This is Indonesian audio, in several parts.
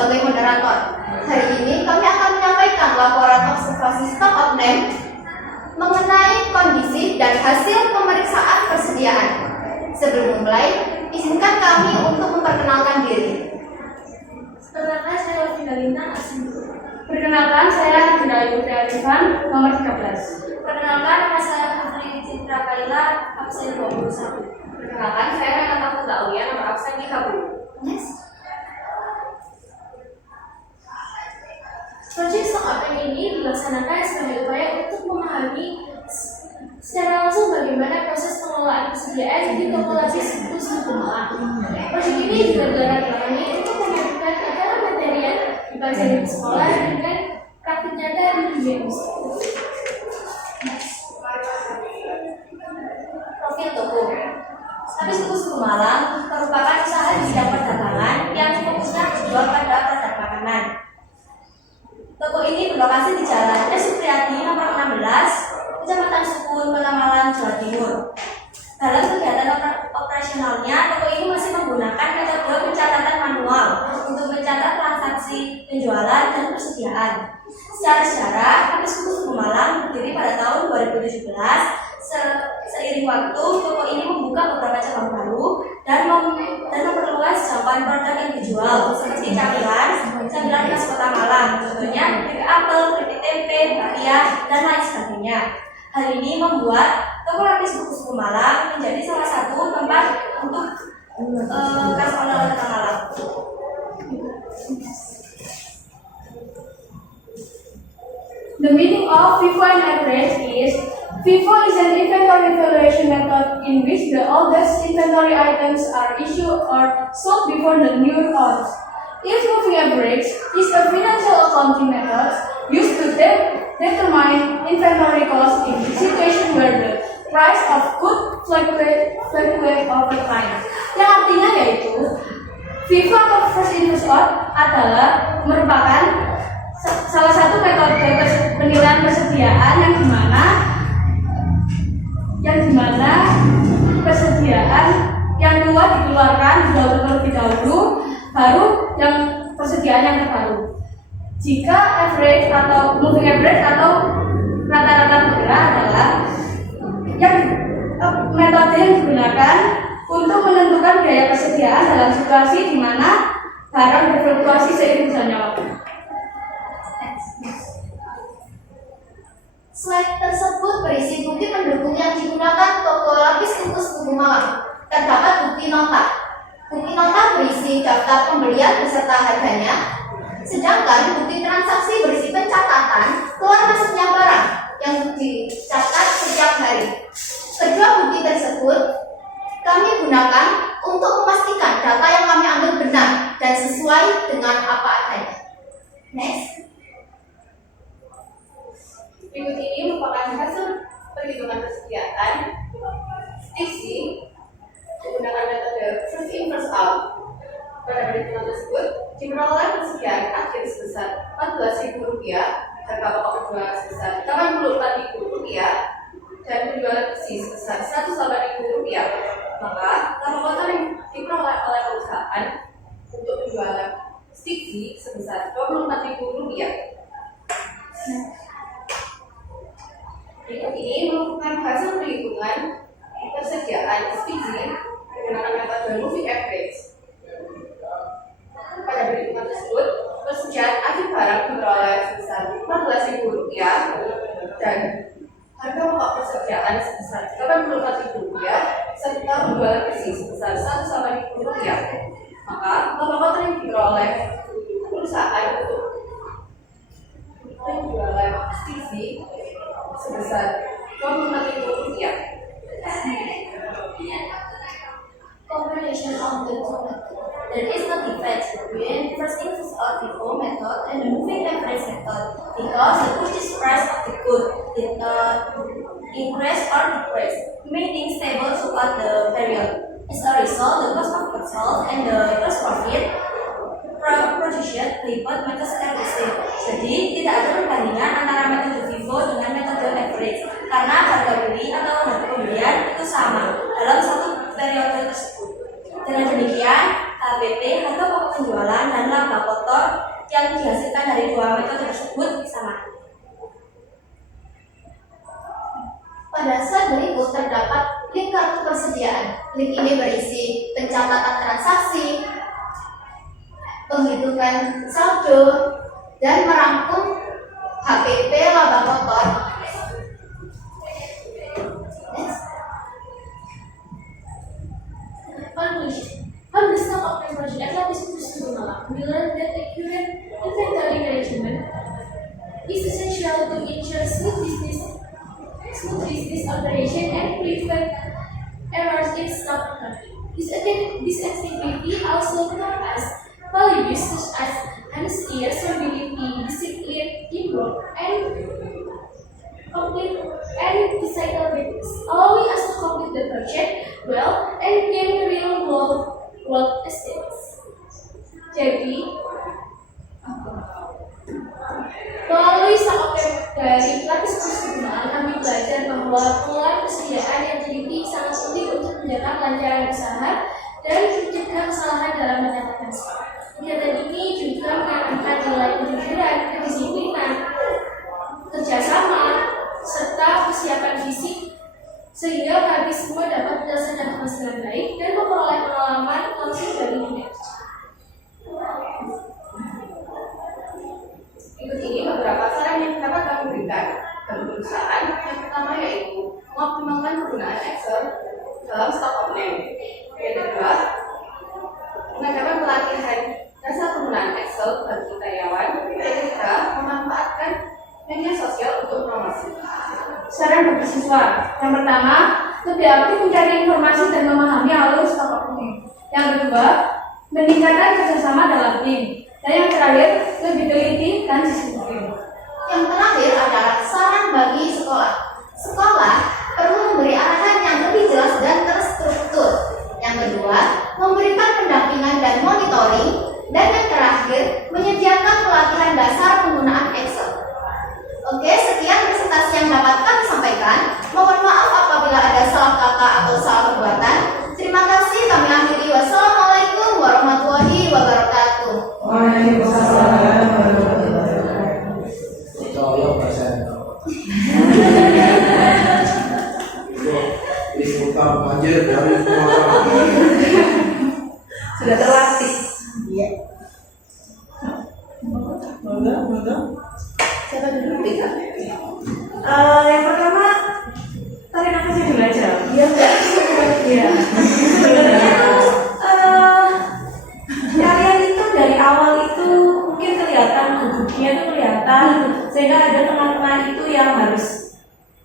sebagai moderator. Hari ini kami akan menyampaikan laporan observasi stok of name mengenai kondisi dan hasil pemeriksaan persediaan. Sebelum memulai, izinkan kami untuk memperkenalkan diri. Perkenalkan, saya Lovina Lintang, Perkenalkan, saya Dinda Putri Arifan, nomor 13. Perkenalkan, nama saya Putri Citra Kaila, absen 21. Perkenalkan, saya Renata Putaulia, nomor absen 30. Next. Proyek stok of name ini dilaksanakan sebagai upaya untuk memahami secara langsung bagaimana proses pengelolaan persediaan di populasi siklus perkembangan. Proyek ini juga dilakukan untuk memadukan antara materi yang dipelajari di sekolah dengan praktik nyata di dunia usaha. Profil toko. Tapi Siklus Gumalang merupakan usaha di bidang perdagangan yang fokusnya dijual pada produk makanan. Toko ini berlokasi di Jalan S. Supriyadi nomor 16, Kecamatan Sukun, Kota Malang, Jawa Timur. Dalam kegiatan operasionalnya, toko ini masih menggunakan metode pencatatan manual untuk mencatat transaksi penjualan dan persediaan. Secara sejarah, Siklus Gumalang berdiri pada tahun 2017. Seiring waktu, toko ini membuka beberapa cabang baru dan memperluas jangkauan produk yang dijual seperti camilan khas Kota Malang, contohnya keripik apel, keripik tempe, bakpia, dan lain sebagainya. Hal ini membuat toko lapis Siklus Gumalang menjadi salah satu tempat untuk khas oleh-oleh Kota Malang. The meaning of FIFO and average is FIFO is an inventory valuation method in which the oldest inventory items are issued or sold before the newer ones. If moving average is a financial accounting method used to determine inventory cost in situation where the price of good fluctuate over time. Yang artinya yaitu FIFO atau first in first out adalah merupakan salah satu metode penilaian persediaan yang dimana persediaan yang tua dikeluarkan terlebih dahulu, baru yang persediaan yang terbaru. Jika average atau moving average atau rata-rata bergerak adalah metode yang digunakan untuk menentukan biaya persediaan dalam situasi di mana barang berfluktuasi seiring berjalannya waktu. Slide tersebut berisi bukti pendukung yang digunakan toko lapis Siklus Gumalang. Terdapat bukti nota. Bukti nota berisi daftar pembelian beserta harganya, sedangkan bukti transaksi berisi pencatatan keluar masuknya barang yang dicatat setiap hari. Kedua bukti tersebut kami gunakan untuk memastikan data yang kami ambil benar dan sesuai dengan apa adanya. Next. Berikut ini merupakan hasil perhitungan persediaan stiksi menggunakan metode first in first out. Pada perhitungan tersebut diperoleh persediaan akhir sebesar Rp14.000, harga pokok penjualan sebesar Rp84.000 dan penjualan bersih sebesar Rp108.000. Maka laba kotor yang diperoleh oleh perusahaan untuk penjualan stiksi sebesar Rp24.000. Berikut ini merupakan hasil perhitungan persediaan stiksi menggunakan metode moving average. Pada perhitungan tersebut, persediaan akhir barang diperoleh sebesar Rp14.000 dan harga pokok persediaan sebesar Rp84.000 serta penjualan bersih sebesar Rp108.000. Maka laba kotor yang diperoleh perusahaan untuk penjualan stiksi sebesar Rp24.000. Comparison of the two methods. There is no difference between first in first out FIFO method and the moving average method because the purchase price of the good did not increase or decrease, remaining stable throughout the period. As a result, the cost of goods sold and the gross profit production report metode statistik. Jadi tidak ada perbandingan antara metode FIFO dengan metode average karena harga beli atau harga pembelian itu sama dalam satu periode tersebut. Dengan demikian, HPP atau pokok penjualan dan laba kotor yang dihasilkan dari dua metode tersebut sama. Pada slide berikut terdapat link kartu persediaan. Link ini berisi pencatatan transaksi, penghitungan saldo, dan merangkum HPP laba kotor. Next. Conclusion. From the stock option project at Lapis Kusuma, we learned that accurate inventory management is essential to ensure smooth business operation and prevent errors in stock accounting. This activity also encompasses values such as honesty, servability, discipline, teamwork, and complete and societal business, allowing us to complete the project well and gain real world estates. Jadi, melalui sahabat dari Lapis Kusuma, kami belajar bahwa pengelolaan persediaan yang teliti sangat penting untuk menjaga kelancaran usaha dan mencegah kesalahan dalam mendapatkan stok. Kegiatan ini juga menanamkan nilai kejujuran, kedisiplinan, kerjasama, serta kesiapan fisik sehingga kami semua dapat menyelesaikan tugas dengan baik dan memperoleh pengalaman langsung dari dunia. Berikut ini beberapa saran yang dapat kami berikan bagi perusahaan. Yang pertama yaitu mengoptimalkan penggunaan Excel dalam stock option. Yang kedua, mengadakan pelatihan dasar penggunaan Excel bagi karyawan. Yang ketiga, memanfaatkan media sosial untuk promosi. Saran bagi siswa. Yang pertama, lebih aktif mencari informasi dan memahami alur stock option. Yang kedua, meningkatkan kerjasama dalam tim. Dan yang terakhir, lebih teliti dan sistematis. Yang terakhir adalah saran bagi sekolah. Sekolah perlu memberi arahan yang lebih jelas dan terstruktur. Yang kedua, memberikan pendampingan dan monitoring. Dan yang terakhir, menyediakan pelatihan dasar penggunaan Excel. Oke, sekian presentasi yang dapat kami sampaikan. Mohon maaf apabila ada salah kata atau salah perbuatan. Terima kasih, kami akhiri. Wassalamualaikum warahmatullahi wabarakatuh. Waalaikumsalam warahmatullahi wabarakatuh. Coyok persen. Diskutam banjir dari semua. Sudah terlatih. Iya. Mana? Siapa dulu tiga? Yang pertama, tarik nafasnya dulu aja. Iya enggak? Iya. Sebenarnya kalian itu dari awal itu mungkin kelihatan gugupnya itu kelihatan, sehingga ada tengah-tengah itu yang harus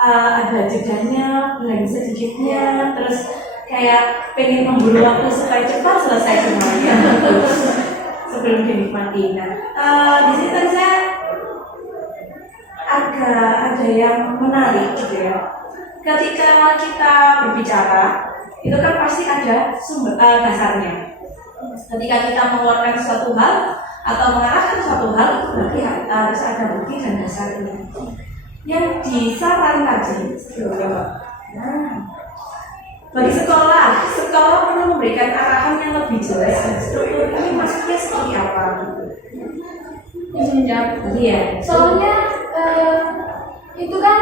ada jedanya, blank sedikitnya, terus kayak pengen memburu waktu supaya cepat selesai semuanya sebelum dinikmati. Nah, di sini tadi saya agak ada yang menarik gitu ya. Ketika kita berbicara, itu kan pasti ada sumber dasarnya. Ketika kita mengeluarkan suatu hal atau mengarahkan suatu hal, itu berarti harus ada bukti dan dasarnya. Yang disaran tadi, bagi sekolah perlu memberikan arahan yang lebih jelas dan struktur ini maksudnya seperti apa gitu. Iya. Soalnya itu kan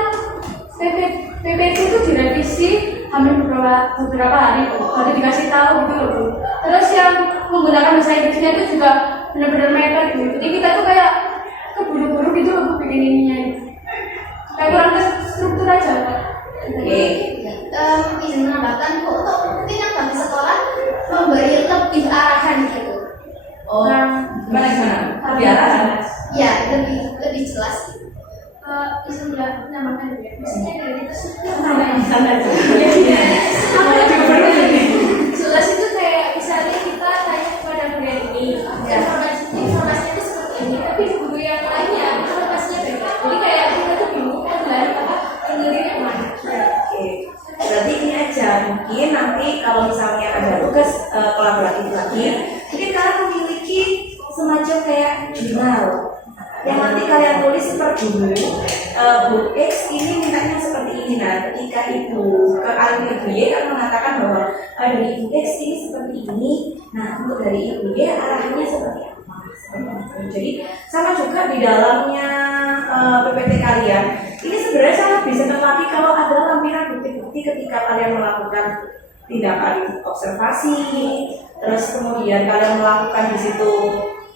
PPT itu direvisi hampir beberapa hari, baru dikasih tahu gitu loh Bu. Terus yang menggunakan bahasa Inggrisnya itu juga benar-benar mepet gitu. Jadi kita tuh kayak keburu-buru gitu loh Bu bikin ininya. Kayak kurang terstruktur aja Pak. Oke, izin menambahkan Bu, untuk mungkin yang bagi sekolah memberi lebih arahan gitu. Oh, gimana? Lebih arahan? Ya, lebih jelas. Izin menambahkan ya. Maksudnya dari terstruktur. Jelas itu kayak misalnya kita tanya kepada brand ini, informasinya itu seperti ini, tapi di guru yang lainnya informasinya beda. Jadi kayak kita tuh bingung kan dari apa dengerin yang mana. Oke, berarti ini aja. Mungkin nanti kalau misalnya ada tugas kolaboratif lagi, mungkin kalian memiliki semacam kayak jurnal yang nanti kalian tulis per dulu. Bu X ini mintanya seperti ini. Nah, ketika ibu ke ibu Y kan mengatakan bahwa dari ibu X ini seperti ini. Nah, untuk dari ibu Y arahannya seperti apa? Jadi sama juga di dalamnya PPT kalian, ini sebenarnya sangat bisa terlatih kalau ada lampiran bukti-bukti ketika kalian melakukan tindakan observasi, terus kemudian kalian melakukan di situ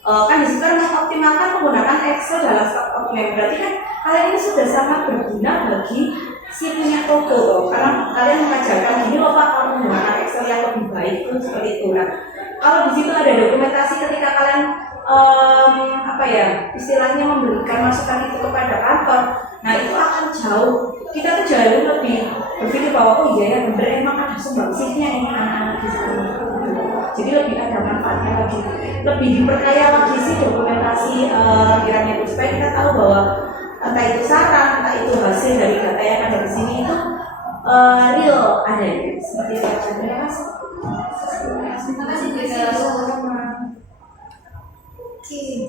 kan di situ kan mengoptimalkan menggunakan Excel dalam stok dokumen. Berarti kan kalian ini sudah sangat berguna bagi si punya toko loh, karena kalian mengajarkan gini loh Pak, kalau menggunakan Excel yang lebih baik itu seperti itu. Nah, kalau di situ ada dokumentasi ketika kalian apa ya istilahnya memberikan masukan itu kepada kantor, nah itu akan jauh kita tuh jauh lebih berpikir bahwa oh iya ya bener emang ada sumbangsihnya ini anak-anak di sini. Jadi lebih ada manfaatnya lagi, lebih diperkaya lagi sih dokumentasi lampirannya itu supaya kita tahu bahwa entah itu saran, entah itu hasil dari data yang ada di sini itu real ada ya. Seperti itu. Terima kasih. Terima kasih Oke,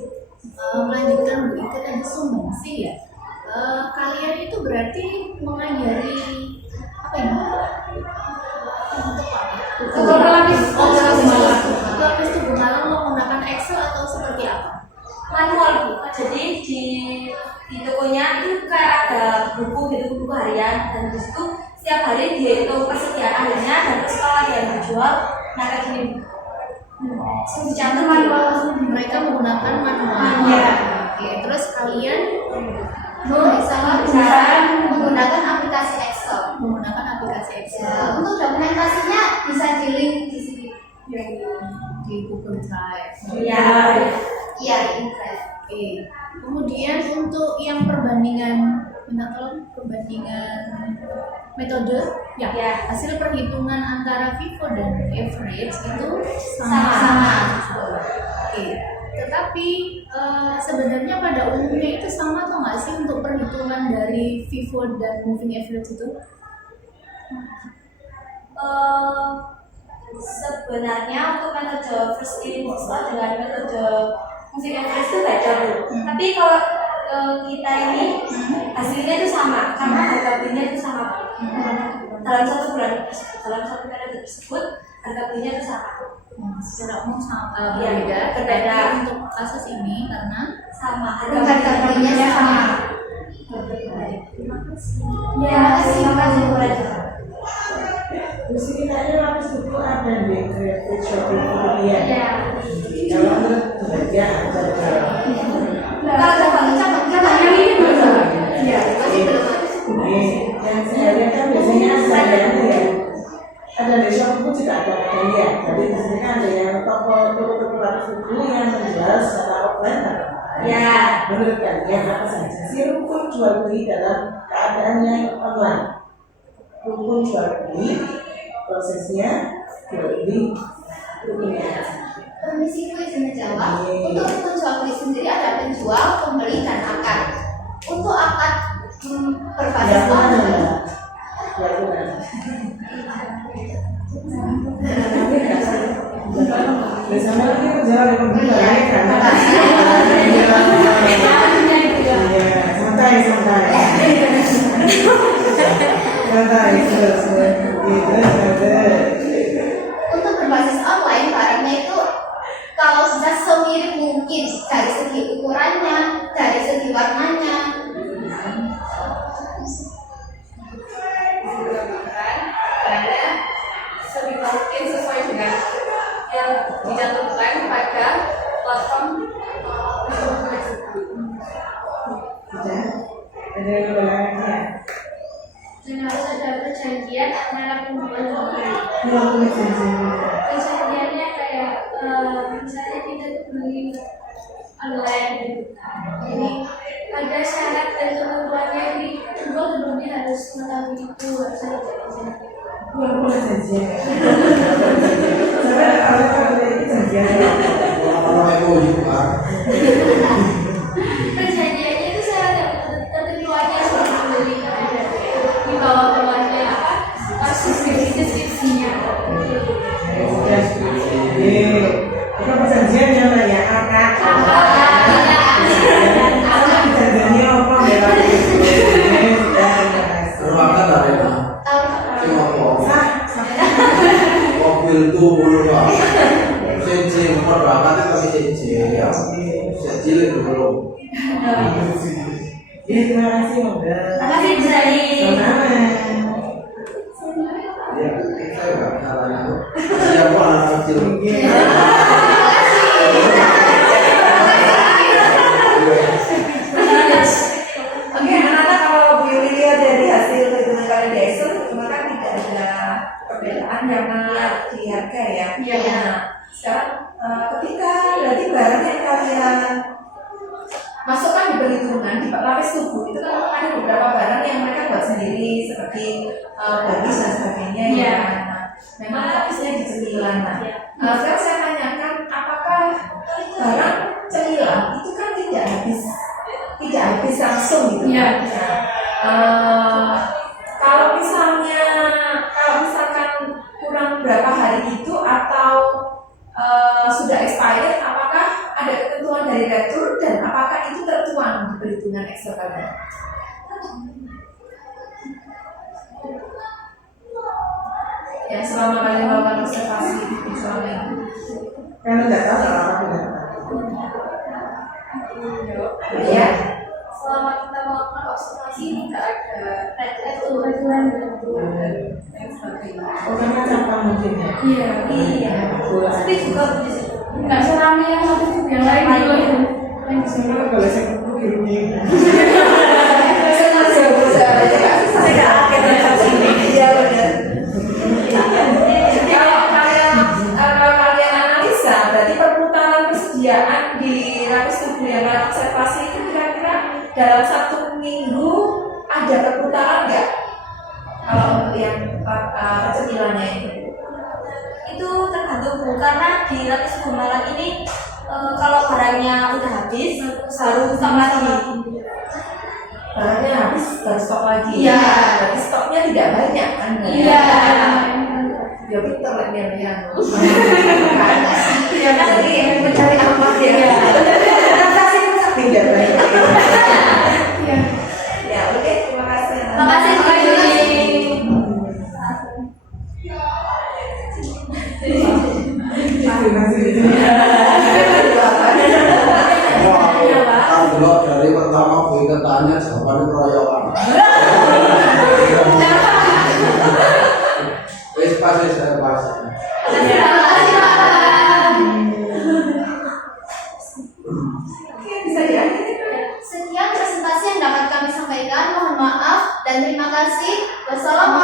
melanjutkan Bu Ika tadi sumbangsi ya. Kalian itu berarti mengajari apa ini? Untuk pelapis Pelapis tubuh malam menggunakan Excel atau seperti apa? Manual Bu. Jadi di tokonya itu kayak ada buku gitu, buku harian, dan di situ setiap hari dia itu persediaan akhirnya, dan terus kalau dia menjual, nah kayak gini. Dicatat manual, mereka menggunakan manual. Ya. Oke, terus kalian menggunakan aplikasi Excel. Untuk dokumentasinya bisa di-link di sini di Google Drive. Ya. Iya, di Drive. Oke. Kemudian untuk yang perbandingan metode ya, hasil perhitungan antara FIFO dan average itu sama. Oke. Tetapi sebenarnya pada umumnya itu sama atau nggak sih untuk perhitungan dari FIFO dan moving average itu? Sebenarnya untuk metode first in first out dengan metode moving average itu beda Bu. Tapi kalau kita ini hasilnya itu sama, karena harga belinya itu sama. Dalam satu bulan dalam satu periode tersebut harga belinya itu sama. Secara umum sama, Iya, berbeda untuk kasus ini karena sama harga belinya sama. Ya, terima kasih Bu Raja. Di sini kayaknya lapis buku ada di Creative Shopping Korea. Ya. Kalau menurut baca ada. Kalau coba yang ini belum. Iya. Ini yang saya lihat kan biasanya ada yang ya. Ada di shop buku juga ada ya. Jadi di sini kan ada yang toko lapis buku yang menjual secara offline. Ya. Menurut kalian apa saja sih rukun jual beli dalam keadaan yang online? Rukun jual beli prosesnya jual beli rukunnya apa saja? Permisi Bu izin menjawab. Untuk rukun jual beli sendiri ada penjual, pembeli, dan akad. Untuk akad berbasis online. Bersama lagi penjual yang pembeli lain kan? Untuk berbasis online, barangnya itu kalau bisa semirip mungkin dari segi ukurannya, dari segi warnanya. Barangnya sebisa mungkin sesuai dengan yang dicantumkan pada platform Dan harus ada perjanjian antara penjual dan pembeli. Perjanjiannya kayak misalnya kita beli online gitu. Jadi ada syarat dan ketentuannya ini penjual dan pembeli harus mengetahui itu, harus ada perjanjian. Perjanjiannya itu syarat yang ketentuannya seperti pembeli ada di bawah-bawahnya apa deskripsinya. Itu perjanjian yang layak akad. Perjanjiannya apa? Ruangan dari mana? Cuma mobil tuh dulu Pak. CC, ruangan itu kami CC ya. Saya cilik dulu. Ya, terima kasih Moga. Terima kasih Bu Sari. Sama-sama. Ya, saya nggak salah. Siapa anak kecil? Oke, anak-anak, kalau Bu Yuli lihat dari hasil perhitungan kalian di Excel, maka tidak ada perbedaan yang melihat di harga ya. Iya. Nah, sekarang ketika berarti barang yang kalian masukkan di perhitungan di lapis tubuh itu kan ada beberapa barang yang mereka buat sendiri seperti bagus dan sebagainya Iya. ya. Nah, memang lapisnya di cemilan. Nah, sekarang saya tanyakan apakah barang cemilan itu kan tidak habis langsung gitu. Iya. Kalau misalkan kurang berapa hari itu atau sudah expired, apakah ada ketentuan dari retur dan apakah itu tertuang di perhitungan Excel kalian? Ya, selama kalian melakukan observasi selama ini. Karena nggak tahu nggak apa-apa nggak tahu. Ya. Selama kita melakukan observasi tidak ada aturan Oh, karena campur mungkin ya. Iya. Bola. Tapi juga di situ. Nggak serame yang satu grup yang lain dulu ya. Yang di sini. Kalau saya kumpul di rumah. Kalau kalian analisa, berarti perputaran persediaan di lapis tubuh yang kalian observasi itu kira-kira dalam 1 minggu ada perputaran nggak? Kalau untuk yang kecemilannya itu? Itu tergantung Bu, karena di lapis gumalan ini kalau barangnya udah habis baru stok lagi. Barangnya habis baru stok lagi. Iya. Berarti stoknya tidak banyak kan? Iya. Ya pintar lah dia yang. Iya, Jadi mencari aman ya. Transaksi pusat tidak baik. Iya. Ya oke, terima kasih. Terima kasih Bu Yuli. Terima kasih. Kalau dari pertama Bu Ika tanya jawabannya keroyokan. Wes pas saya pas. Oke, bisa diakhiri. Sekian presentasi yang dapat kami sampaikan. Mohon maaf dan terima kasih. Wassalamualaikum